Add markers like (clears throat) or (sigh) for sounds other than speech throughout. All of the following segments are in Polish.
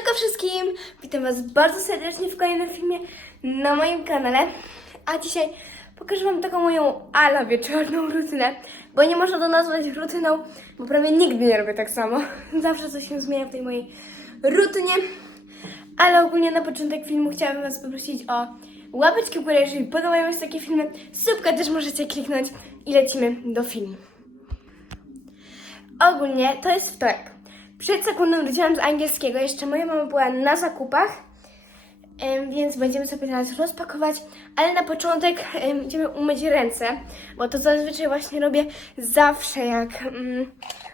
Siemanko wszystkim! Witam Was bardzo serdecznie w kolejnym filmie na moim kanale. A dzisiaj pokażę Wam taką moją ala wieczorną rutynę, bo nie można to nazwać rutyną, bo prawie nigdy nie robię tak samo. (laughs) Zawsze coś się zmienia w tej mojej rutynie. Ale ogólnie na początek filmu chciałabym Was poprosić o łapeczki w górę, jeżeli podobają się takie filmy. Subka też możecie kliknąć i lecimy do filmu. Ogólnie to jest wtorek. Przed sekundą wróciłam z angielskiego, jeszcze moja mama była na zakupach, więc będziemy sobie teraz rozpakować, ale na początek em, będziemy umyć ręce, bo to zazwyczaj właśnie robię zawsze, jak mm,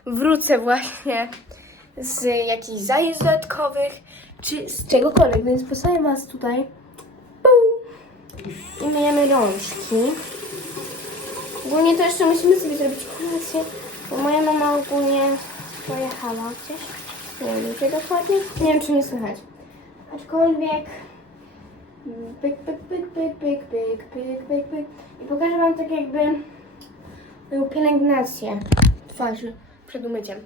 wrócę właśnie z jakichś zajęć dodatkowych, czy z czegokolwiek, więc postawię Was tutaj. I myjemy rączki. Ogólnie to jeszcze musimy sobie zrobić kolację, bo moja mama ogólnie pojechała gdzieś. Nie wiem gdzie dokładnie. Nie wiem czy mnie słychać. Aczkolwiek pyk, pyk, pyk, pyk, pyk, pyk, pyk, pyk, pyk. I pokażę wam tak jakby pielęgnację twarzy przed umyciem.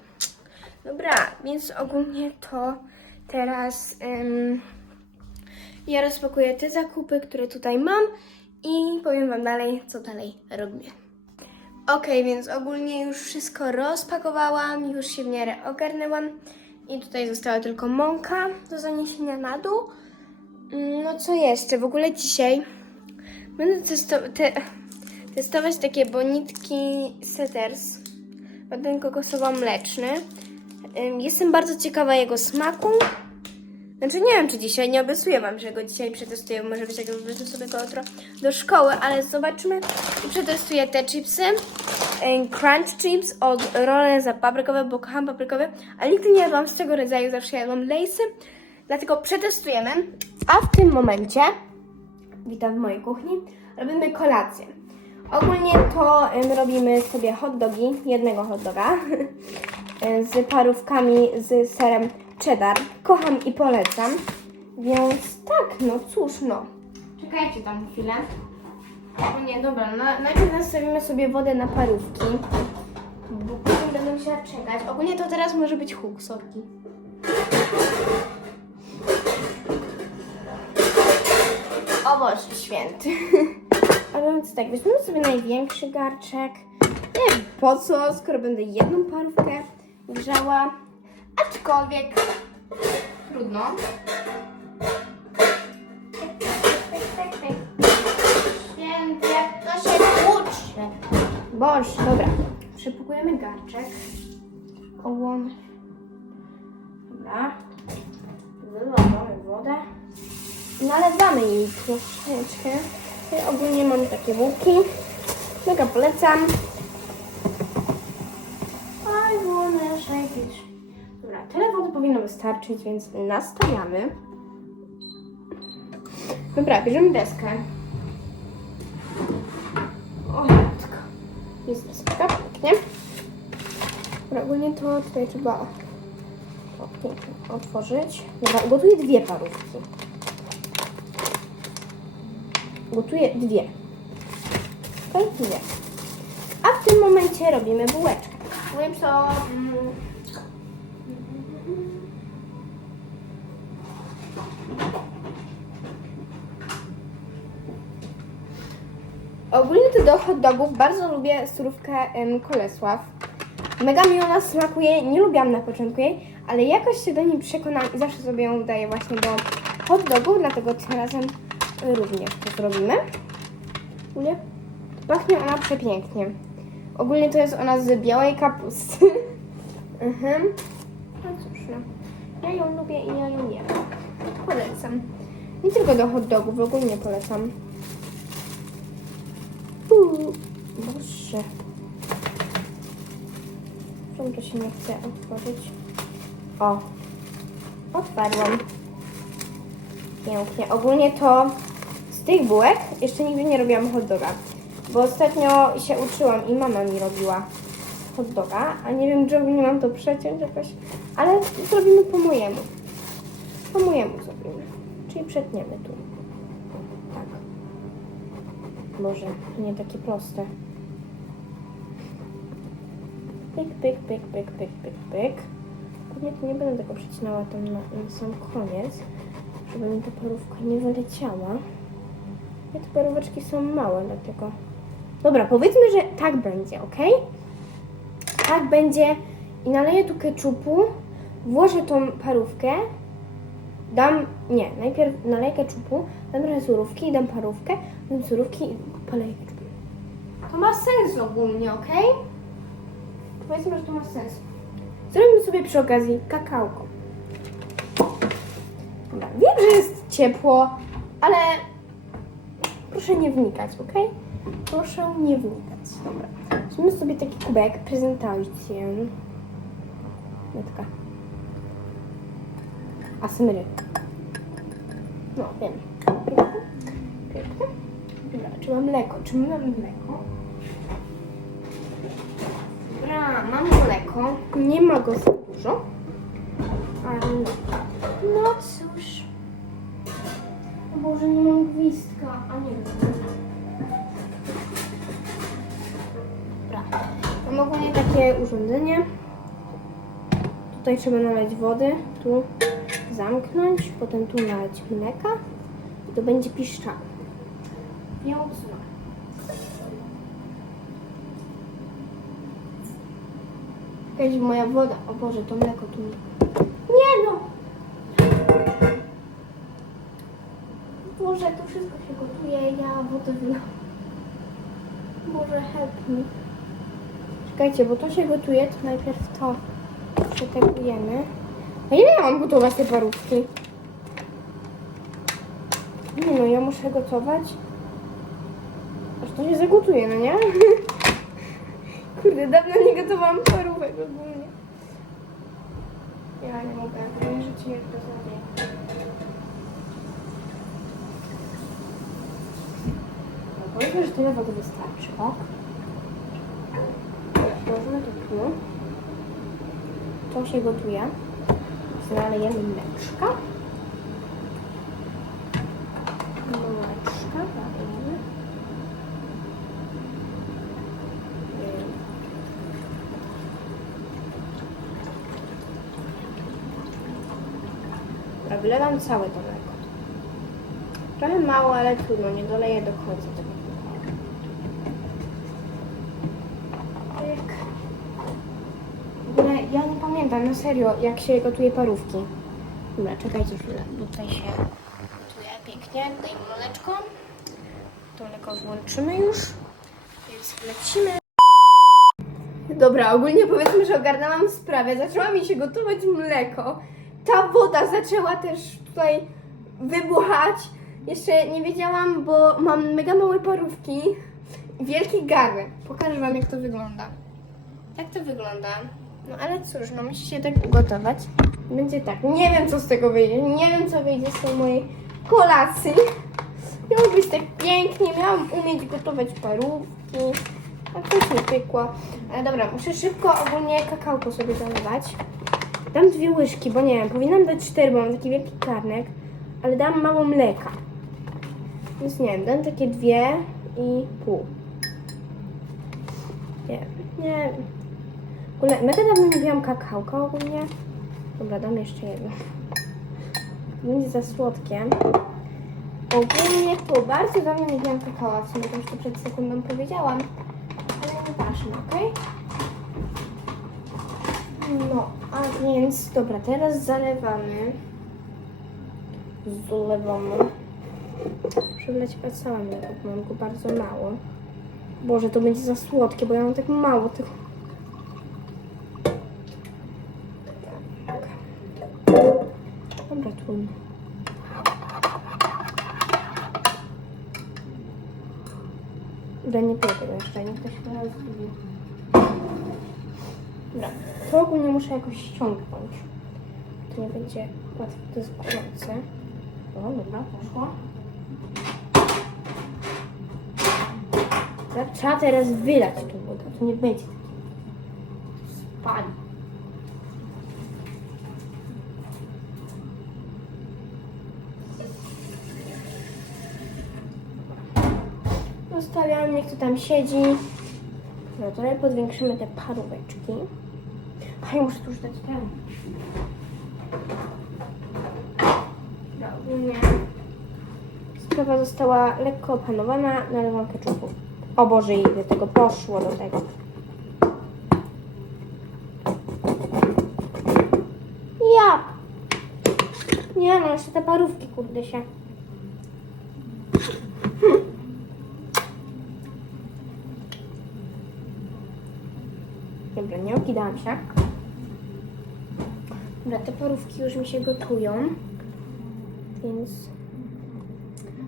Dobra, więc ogólnie to teraz em, ja rozpakuję te zakupy, które tutaj mam i powiem wam dalej, co dalej robimy. Okej, więc ogólnie już wszystko rozpakowałam, już się w miarę ogarnęłam i tutaj została tylko mąka do zaniesienia na dół. Mm, No co jeszcze? W ogóle dzisiaj będę testo- te- testować takie bonitki Setters, ten kokosowo-mleczny. Jestem bardzo ciekawa jego smaku. Znaczy nie wiem, czy dzisiaj, nie obiecuję Wam, że go dzisiaj przetestuję, może być jak wezmę sobie go jutro do szkoły, ale zobaczymy. I przetestuję te chipsy. Crunch chips od Roleza paprykowe, bo kocham paprykowe, ale nigdy nie jadłam z tego rodzaju, zawsze jadłam lejsy, dlatego przetestujemy. A w tym momencie, witam w mojej kuchni, robimy kolację. Ogólnie to robimy sobie hot dogi, jednego hot doga, (laughs) z parówkami z serem cheddar. Kocham i polecam. Więc tak, no cóż, no. Czekajcie tam chwilę. O nie, dobra, na, najpierw nastawimy sobie wodę na parówki. Bo później będę musiała czekać. Ogólnie to teraz może być huk, sorki. O Boże święty. (laughs) A więc tak, weźmiemy sobie największy garczek. Nie wiem po co, skoro będę jedną parówkę grzała. Aczkolwiek trudno. Święty, jak to się tłucze. Boże, dobra. Przepukujemy garczek. Ołon. Dobra. Wylewamy wodę. Nalewamy jej troszeczkę. Ja ogólnie mam takie bułki. Mega polecam. I wanna shake it. Tyle wody powinno wystarczyć, więc nastawiamy. Dobra, bierzemy deskę. O. Jest deska, pięknie. Dobra, ogólnie to tutaj trzeba otworzyć. Dobra, gotuję dwie parówki. Gotuję dwie. Okej, dwie. A w tym momencie robimy bułeczkę. Powiem co... Mm, Ogólnie to do hot dogów bardzo lubię surówkę Kolesław. Mega mi ona smakuje, nie lubiłam na początku jej, ale jakoś się do niej przekonałam i zawsze sobie ją daję właśnie do hot dogów, dlatego tym razem również to zrobimy. Ogólnie pachnie ona przepięknie. Ogólnie to jest ona z białej kapusty. (laughs) mhm. No cóż, no. Ja ją lubię i ja ją jem. Polecam. Nie tylko do hot dogów, ogólnie polecam. Boże. Czemu to się nie chce otworzyć? O, otwarłam. Pięknie. Ogólnie to z tych bułek jeszcze nigdy nie robiłam hot doga. Bo ostatnio się uczyłam i mama mi robiła hot doga, a nie wiem, czemu nie mam to przeciąć jakoś, ale zrobimy po mojemu. Po mojemu zrobimy. Czyli przetniemy tu. To nie takie proste. Pyk, pyk, pyk, pyk, pyk, pyk, pyk. ogólnie to nie będę tego przecinała tam na, na sam koniec, żeby mi ta parówka nie wyleciała. Ja te paróweczki są małe, dlatego... Dobra, powiedzmy, że tak będzie, ok? Tak będzie i naleję tu keczupu, włożę tą parówkę, dam, nie, najpierw naleję keczupu, dam trochę surówki i dam parówkę, dam surówki i poleję keczupu. To ma sens ogólnie, ok? Powiedzmy, że to ma sens. Zrobimy sobie przy okazji kakałko. Dobra, wiem, że jest ciepło, ale proszę nie wnikać, ok? Proszę nie wnikać. Dobra. Weźmy sobie taki kubek, prezentację. Metka. Asymry. No, wiem. Czy mam mleko? Czy my mamy mleko? Dobra, mam mleko. Nie ma go za dużo. Ale no cóż. O Boże, nie mam gwizdka. A nie wiem. Dobra. Mam ogólnie takie urządzenie. Tutaj trzeba nalać wody. Tu zamknąć. Potem tu nalać mleka. I to będzie piszczało. Więc no. Jakaś moja woda. O Boże, to mleko tu. Nie no! Boże, to wszystko się gotuje, ja wodę wylałam. Boże, help me. Czekajcie, bo to się gotuje, to najpierw to przetegujemy. A ile ja mam gotować te parówki? Nie no, ja muszę gotować. Aż to się zagotuje, no nie? (laughs) Kurde, dawno nie gotowałam parówek ogólnie. Ja nie mogę, moje życie jest beznadziejne. No powiedzmy, że tyle wody wystarczy, ok? Włożymy to tu. To się gotuje. Znalejemy mleczka. Mleczka, dajemy. Dobra, wylewam całe to mleko. Trochę mało, ale trudno, nie doleję do końca tego pucharu. Pyk. W ogóle ja nie pamiętam, na serio, jak się gotuje parówki. Dobra, czekajcie chwilę, bo tutaj się gotuje pięknie. Dajmy mleczko. To mleko włączymy już, więc lecimy. Dobra, ogólnie powiedzmy, że ogarnęłam sprawę. Zaczęła mi się gotować mleko. Ta woda zaczęła też tutaj wybuchać. Jeszcze nie wiedziałam, bo mam mega małe parówki wielki garnek. Pokażę Wam, jak to wygląda. Tak to wygląda. No ale cóż, no musicie tak ugotować. Będzie tak. Nie wiem, co z tego wyjdzie. Nie wiem, co wyjdzie z tej mojej kolacji. Miało być tak pięknie. Miałam umieć gotować parówki. A coś nie pykło. Ale dobra, muszę szybko ogólnie kakałko sobie zalewać. Dam dwie łyżki, bo nie wiem, powinnam dać cztery, bo mam taki wielki karnek, ale dam mało mleka. Więc nie wiem, dam takie dwie i pół. Nie, nie. W ogóle mega dawno nie piłam kakałka ogólnie. Dobra, dam jeszcze jedno. Będzie za słodkie. Ogólnie to bardzo dawno nie piłam kakała, w sumie to już to przed sekundą powiedziałam. Ale nieważne, okej? No, a więc, dobra, teraz zalewamy. Zalewamy. Wleć całe mleko, mam go bardzo mało. Boże, to będzie za słodkie, bo ja mam tak mało tego. Dobra, trudno. Dobra, nie piję tego jeszcze, niech to się zrobi. Dobra, to ogólnie muszę jakoś ściągnąć. To nie będzie łatwe do zgłęce. O, dobra, poszło. Trzeba teraz wylać tą wodę, to nie będzie takie spali. Zostawiam, niech to tam siedzi. No to podwiększymy te paróweczki. Ja muszę tu już dać ten. Dobra, ogólnie sprawa została lekko opanowana, nalewam keczupu. O Boże, ile tego poszło do tego. Ja! Nie no, jeszcze te parówki, kurde się. Dobra, nie okidałam się. Dobra, te parówki już mi się gotują, więc...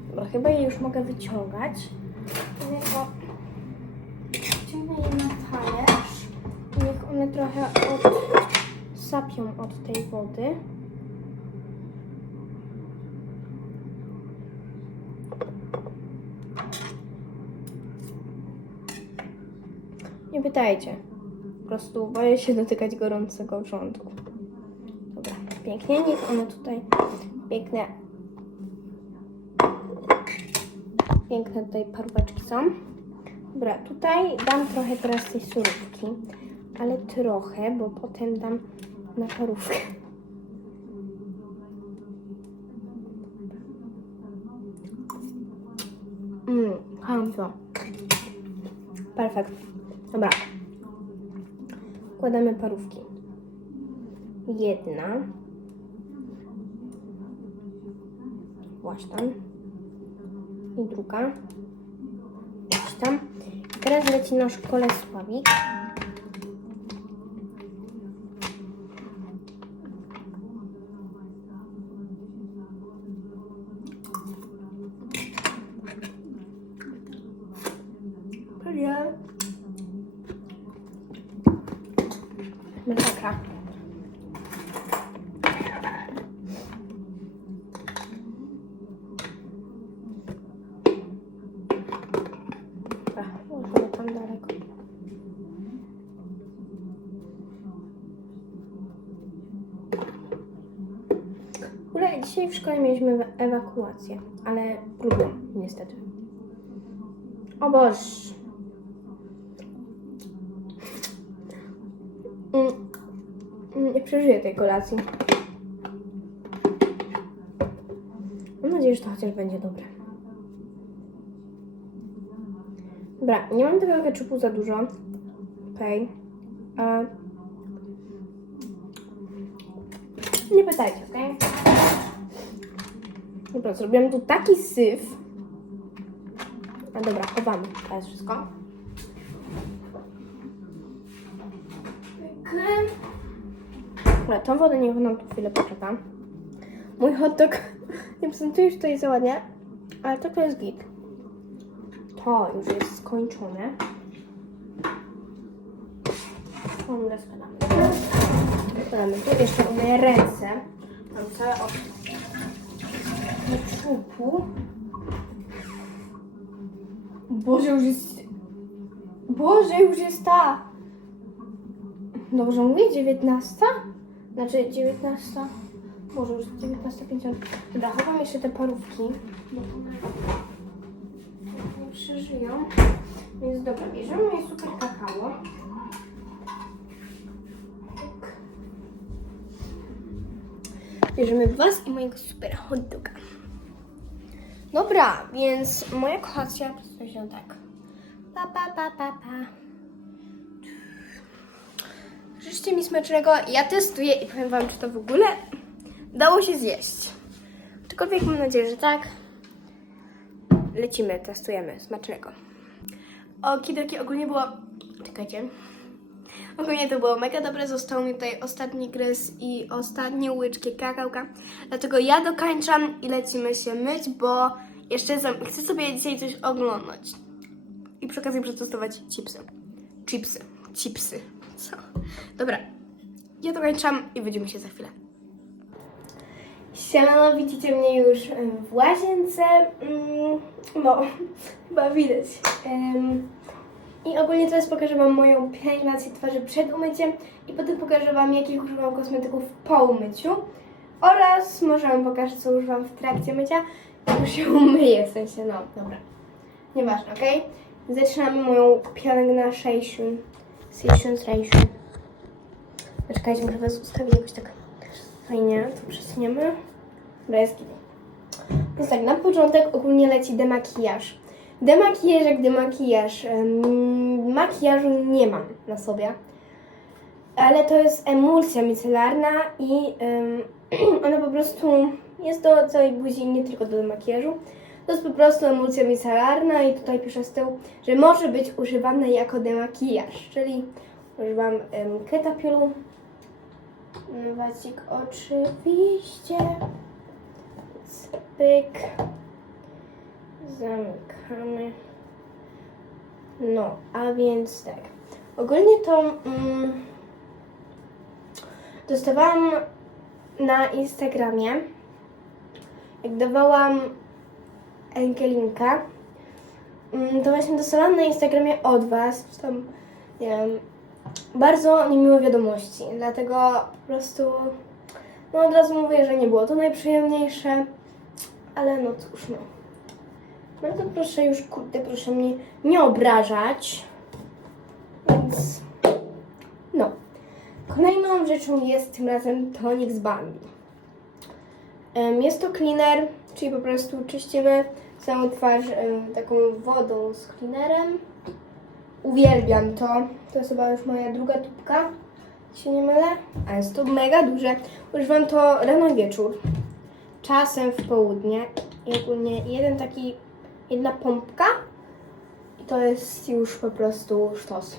Dobra, chyba je już mogę wyciągać. Tylko wciągnę je na talerz. Niech one trochę odsapią od tej wody. Nie pytajcie. Po prostu boję się dotykać gorącego wrzątku. Pięknie. Niech one tutaj piękne piękne tutaj paróweczki są. Dobra, tutaj dam trochę teraz tej surówki, ale trochę, bo potem dam na parówkę. Mmm, kocham. Perfekt. Dobra. Wkładamy parówki. Jedna. Właśnie tam. I druga. Gdzieś tam. Teraz leci nasz kolesławik. Dzisiaj w szkole mieliśmy ewa- ewakuację, ale próbną, niestety. O Boż. Mm, mm, Nie przeżyję tej kolacji. Mam nadzieję, że to chociaż będzie dobre. Dobra, nie mam tego ketchupu za dużo. Okej. A... Nie pytajcie, okej? Dobra, zrobiłam tu taki syf. A dobra, chowamy. Jest wszystko. Dobra, tą wodę niech nam tu chwilę poczeka. Mój hot dog (laughs) nie prezentuje się tutaj za ładnie, ale to, to jest git. To już jest skończone. Tą deskę damy. Damy tu jeszcze umyję ręce. Mam całe ketchupu. Boże, już jest... Boże, już jest ta... Dobrze mówię? 19? Znaczy 19... Boże, już 19.50. Dobra, chowam jeszcze te parówki. Nie przeżyją. Więc dobra, bierzemy moje super kakao. Tak. Bierzemy was i mojego super hot doga. Dobra, więc moja kolacja przedstawia się tak. Pa, pa, pa, pa, pa. Życzcie mi smacznego. Ja testuję i powiem wam, czy to w ogóle dało się zjeść. Aczkolwiek mam nadzieję, że tak. Lecimy, testujemy. Smacznego. Okidoki ogólnie było... Czekajcie. Ogólnie to było mega dobre. Został mi tutaj ostatni gryz i ostatnie łyczki kakałka. Dlatego ja dokończam i lecimy się myć, bo jeszcze chcę sobie dzisiaj coś oglądać. I przy okazji przetestować chipsy. Chipsy. Chipsy. Co? Dobra. Ja dokończam i widzimy się za chwilę. Siemano, widzicie mnie już w łazience. Mm, No, (laughs) chyba widać. Em, I ogólnie teraz pokażę Wam moją pielęgnację twarzy przed umyciem i potem pokażę Wam, jakich używam kosmetyków po umyciu. Oraz może Wam pokażę, co używam w trakcie mycia, już się (laughs) umyję, w sensie, no, dobra. Nieważne, okej? Zaczynamy moją pielęgnację. Session, session. Czekajcie, może was ustawię jakoś tak fajnie. To przesuniemy. Dobra, jest git. Więc tak, na początek ogólnie leci demakijaż. Demakijaż jak demakijaż. Makijażu nie mam na sobie. Ale to jest emulsja micelarna i (clears throat) ona po prostu jest do całej buzi, nie tylko do makijażu. To jest po prostu emulsja micelarna i tutaj piszę z tyłu, że może być używana jako demakijaż, czyli używam um, ketapilu, wacik oczywiście, pyk, zamykamy, no, a więc tak, ogólnie to mm, dostawałam na Instagramie, jak dawałam Angelinka, mm, to właśnie dostałam na Instagramie od Was, czy tam, nie wiem, bardzo niemiłe wiadomości, dlatego po prostu, no od razu mówię, że nie było to najprzyjemniejsze, ale no cóż, no. Bardzo proszę już, kurde, proszę mnie nie obrażać, więc, no. Kolejną rzeczą jest tym razem tonik z Bambi. Jest to cleaner, czyli po prostu czyścimy całą twarz taką wodą z cleanerem. Uwielbiam to. To jest chyba już moja druga tubka, jeśli nie mylę. A jest to mega duże. Używam to rano i wieczór. Czasem w południe. I ogólnie jeden taki, jedna pompka. I to jest już po prostu sztos.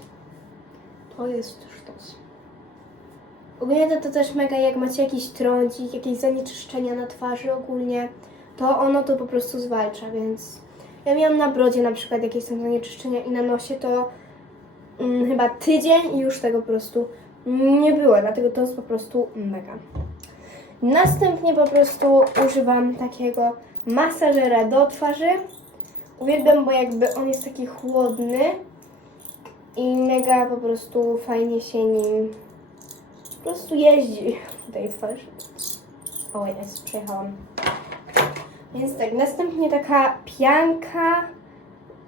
To jest sztos. Ogólnie to, to też mega, jak macie jakiś trądzik, jakieś zanieczyszczenia na twarzy ogólnie, to ono to po prostu zwalcza, więc ja miałam na brodzie na przykład jakieś tam zanieczyszczenia i na nosie to mm, chyba tydzień i już tego po prostu nie było, dlatego to jest po prostu mega. Następnie po prostu używam takiego masażera do twarzy. Uwielbiam, bo jakby on jest taki chłodny i mega po prostu fajnie się nim po prostu jeździ (laughs) tej twarzy. O, jest, przejechałam. Więc tak, następnie taka pianka,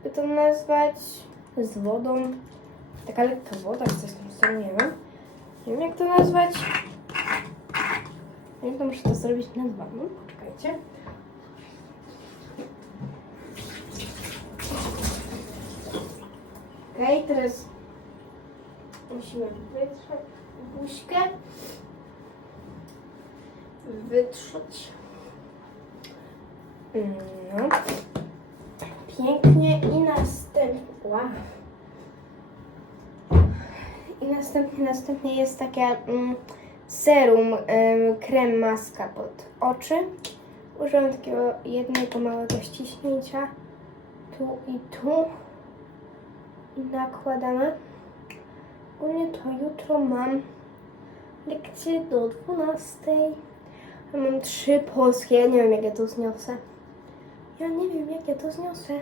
by to nazwać, z wodą. Taka lekka woda, coś tym stylu, nie wiem. Nie wiem jak to nazwać. Nie wiem, to muszę to zrobić na dwa. No, poczekajcie. Okej, teraz musimy wytrzeć buźkę. Wytrzeć. No. Pięknie i następnie. I następnie, następnie jest takie mm, serum, ym, krem maska pod oczy. Użyłam takiego jednego małego ściśnięcia tu i tu. Nakładamy. Ogólnie to jutro mam lekcję do 12. Ja mam trzy polskie, ja nie wiem jak ja to zniosę. Ja nie wiem jak ja to zniosę.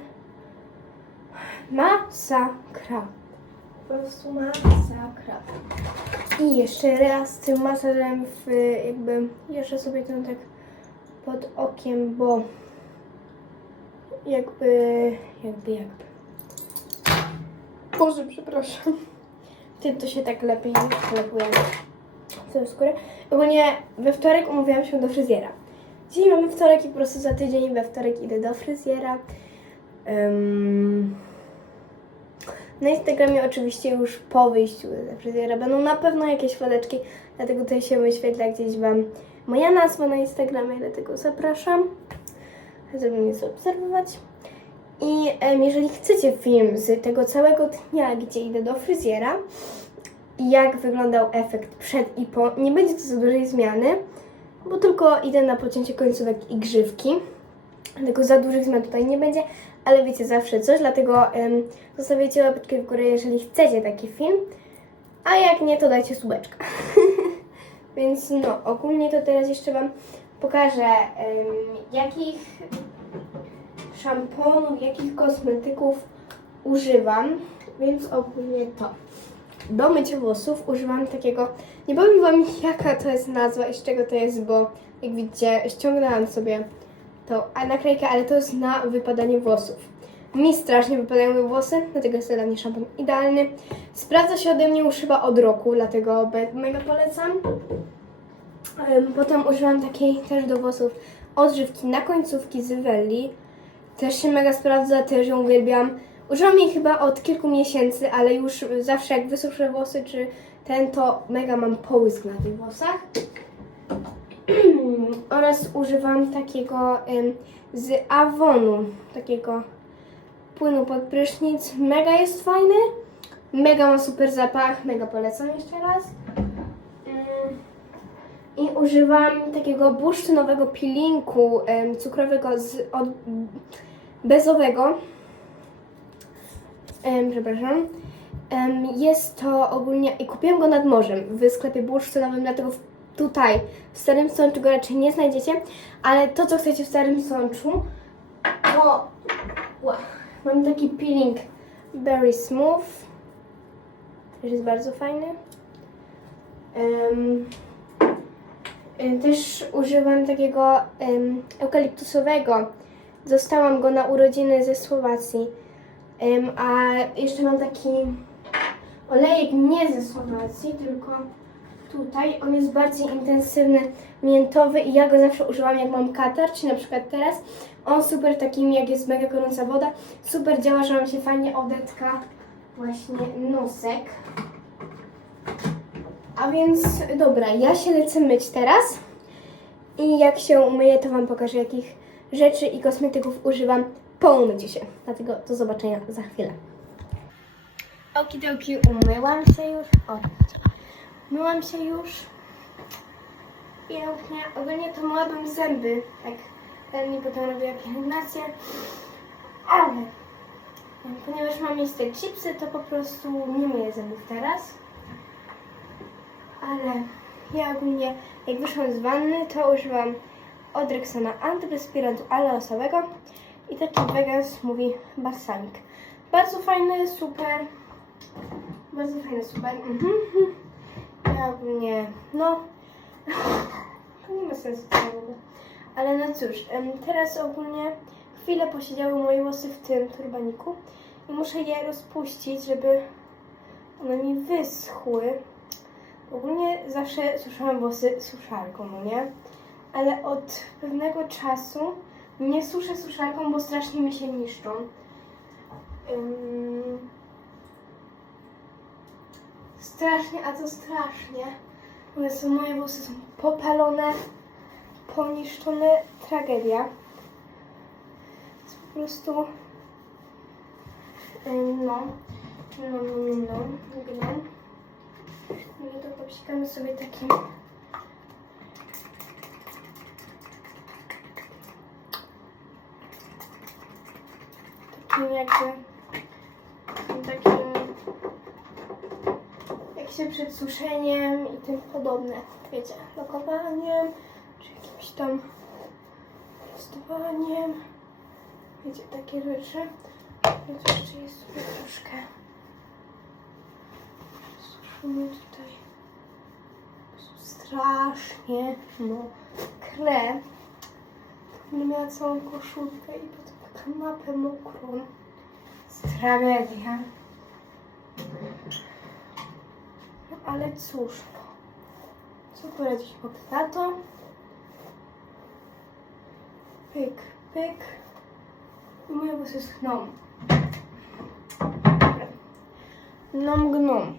Masakra. Po prostu masakra. I jeszcze raz tym masażem w jakby jeszcze sobie ten tak pod okiem, bo jakby, jakby, jakby. Boże, przepraszam. Tym to się tak lepiej klepuje tę skórę. Ogólnie we wtorek umówiłam się do fryzjera. Dzisiaj mamy wtorek i po prostu za tydzień we wtorek idę do fryzjera. Ym, Na Instagramie oczywiście już po wyjściu ze fryzjera będą na pewno jakieś foteczki, dlatego tutaj się wyświetla gdzieś Wam moja nazwa na Instagramie, dlatego zapraszam, żeby mnie zaobserwować. I em, jeżeli chcecie film z tego całego dnia, gdzie idę do fryzjera, jak wyglądał efekt przed i po, nie będzie to za dużej zmiany, bo tylko idę na pocięcie końcówek i grzywki. Dlatego za dużych zmian tutaj nie będzie, ale wiecie zawsze coś, dlatego um, zostawiajcie łapeczkę w górę, jeżeli chcecie taki film, a jak nie, to dajcie subeczka. (laughs) Więc no, ogólnie to teraz jeszcze Wam pokażę, em, jakich szamponów, jakich kosmetyków używam, więc ogólnie to. Do mycia włosów używam takiego, nie powiem Wam (laughs) jaka to jest nazwa i z czego to jest, bo jak widzicie ściągnęłam sobie a naklejkę, ale to jest na wypadanie włosów. Mi strasznie wypadają włosy, dlatego jest to dla mnie szampon idealny. Sprawdza się ode mnie już chyba od roku, dlatego mega polecam. Em, Potem używam takiej też do włosów odżywki na końcówki z Welli. Też się mega sprawdza, też ją uwielbiam. Używam jej chyba od kilku miesięcy, ale już zawsze jak wysuszę włosy czy ten, to mega mam połysk na tych włosach. (clears throat) Oraz używam takiego em, z Avonu, takiego płynu pod prysznic. Mega jest fajny, mega ma super zapach, mega polecam jeszcze raz. I używam takiego bursztynowego peelinku em, cukrowego z, od, bezowego. Przepraszam. Jest to ogólnie, i kupiłam go nad morzem w sklepie bursztynowym, dlatego w, tutaj w Starym Sączu go raczej nie znajdziecie, ale to co chcecie w Starym Sączu, to mam taki peeling Very Smooth, też jest bardzo fajny. Y, Też używam takiego em, eukaliptusowego. Dostałam go na urodziny ze Słowacji. Em, a jeszcze mam taki olejek nie ze Słowacji, tylko tutaj. On jest bardziej intensywny, miętowy i ja go zawsze używam jak mam katar, czy na przykład teraz. On super takim, jak jest mega gorąca woda, super działa, że mam się fajnie odetka właśnie nosek. A więc dobra, ja się lecę myć teraz i jak się umyję, to Wam pokażę jakich rzeczy i kosmetyków używam po umyciu się. Dlatego do zobaczenia za chwilę. Okidoki, umyłam się już. O, myłam się już. Pięknie. Ogólnie to myłabym zęby, tak pewnie potem robiła pielęgnację. Ale ponieważ mam jeszcze chipsy, to po prostu nie myję zębów teraz ale ja ogólnie jak wyszłam z wanny, to używam od Rexona antyperspirantu aleosowego i taki vegan smoothie balsamic. Bardzo fajny, super. Bardzo fajny, super. Mhm. Ja ogólnie, no, nie ma sensu ogóle. Ale no cóż, teraz ogólnie chwilę posiedziały moje włosy w tym turbaniku i muszę je rozpuścić, żeby one mi wyschły. Ogólnie zawsze suszyłam włosy suszarką, no nie? Ale od pewnego czasu nie suszę suszarką, bo strasznie mi się niszczą. Ym... Strasznie, a to strasznie. One są, moje włosy są popalone, poniszczone, tragedia. Jest po prostu... Ym, no. No, no, no, no, no. To popsikamy sobie takim takim jakby takim jak się przed suszeniem i tym podobne, wiecie, lokowaniem czy jakimś tam prostowaniem, wiecie, takie rzeczy. To jeszcze jest sobie troszkę Suszymy tutaj strasznie mokre. Będę miała całą koszulkę i potem kanapę mokrą. Jest tragedia. No ale cóż, co poradzić pod tato? Pyk, pyk. I moje włosy schną. Nom gnom.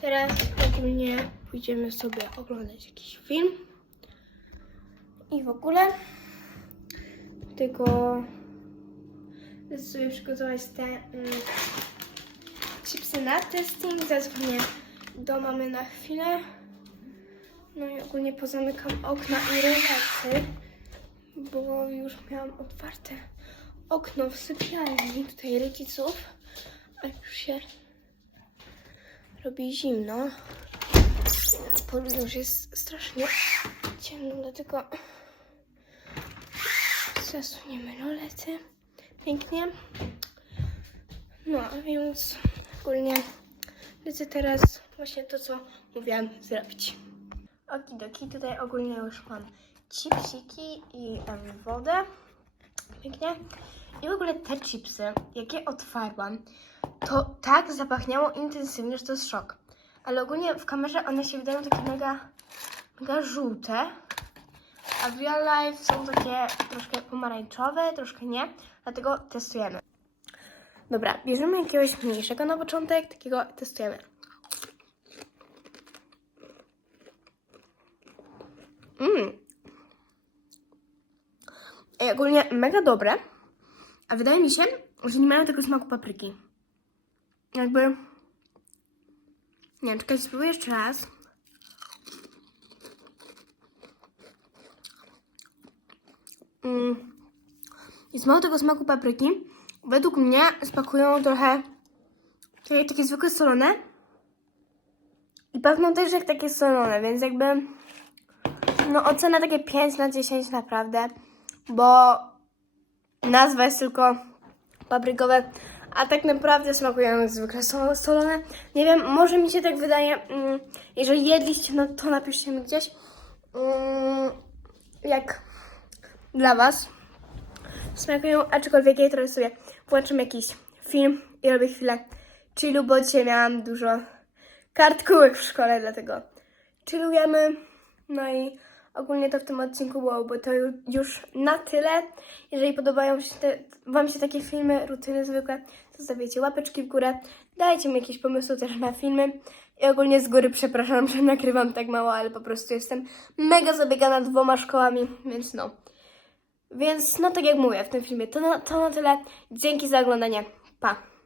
Teraz ogólnie pójdziemy sobie oglądać jakiś film. I w ogóle tylko sobie przygotować te mm, chipsy na testing. Zadzwonię do mamy na chwilę. No i ogólnie pozamykam okna i rolety, bo już miałam otwarte okno w sypialni tutaj rodziców, a już się robi zimno. Że jest strasznie ciemno, dlatego zasuniemy rolety. Pięknie. No, a więc ogólnie lecę teraz właśnie to, co mówiłam zrobić. Okidoki, tutaj ogólnie już mam chipsiki i em, wodę. Pięknie. I w ogóle te chipsy, jakie otwarłam, to tak zapachniało intensywnie, że to jest szok. Ale ogólnie w kamerze one się wydają takie mega, mega żółte. A w real life są takie troszkę pomarańczowe, troszkę nie. Dlatego testujemy. Dobra, bierzemy jakiegoś mniejszego na początek, takiego testujemy. Mmm. Ogólnie mega dobre. A wydaje mi się, że nie mają tego smaku papryki. Jakby... Nie wiem, czekaj, spróbuję jeszcze raz. Mm. Jest mało tego smaku papryki. Według mnie smakują trochę takie, takie zwykłe solone. I pachną też jak takie solone, więc jakby... No ocena takie 5 na 10 naprawdę, bo nazwa jest tylko paprykowe, a tak naprawdę smakują jak zwykle solone. Nie wiem, może mi się tak wydaje, mm, jeżeli jedliście, no to napiszcie mi gdzieś, mm, jak dla Was smakują, aczkolwiek ja teraz sobie włączam jakiś film i robię chwilę chillu, bo dzisiaj miałam dużo kartkówek w szkole, dlatego chillujemy. No i ogólnie to w tym odcinku było, bo to ju- już na tyle. Jeżeli podobają się te, Wam się takie filmy, rutyny zwykłe, zostawiajcie łapeczki w górę. Dajcie mi jakieś pomysły też na filmy. I ogólnie z góry przepraszam, (laughs) że nagrywam tak mało, ale po prostu jestem mega zabiegana dwoma szkołami, więc no. Więc no tak jak mówię w tym filmie, to na, to na tyle. Dzięki za oglądanie. Pa!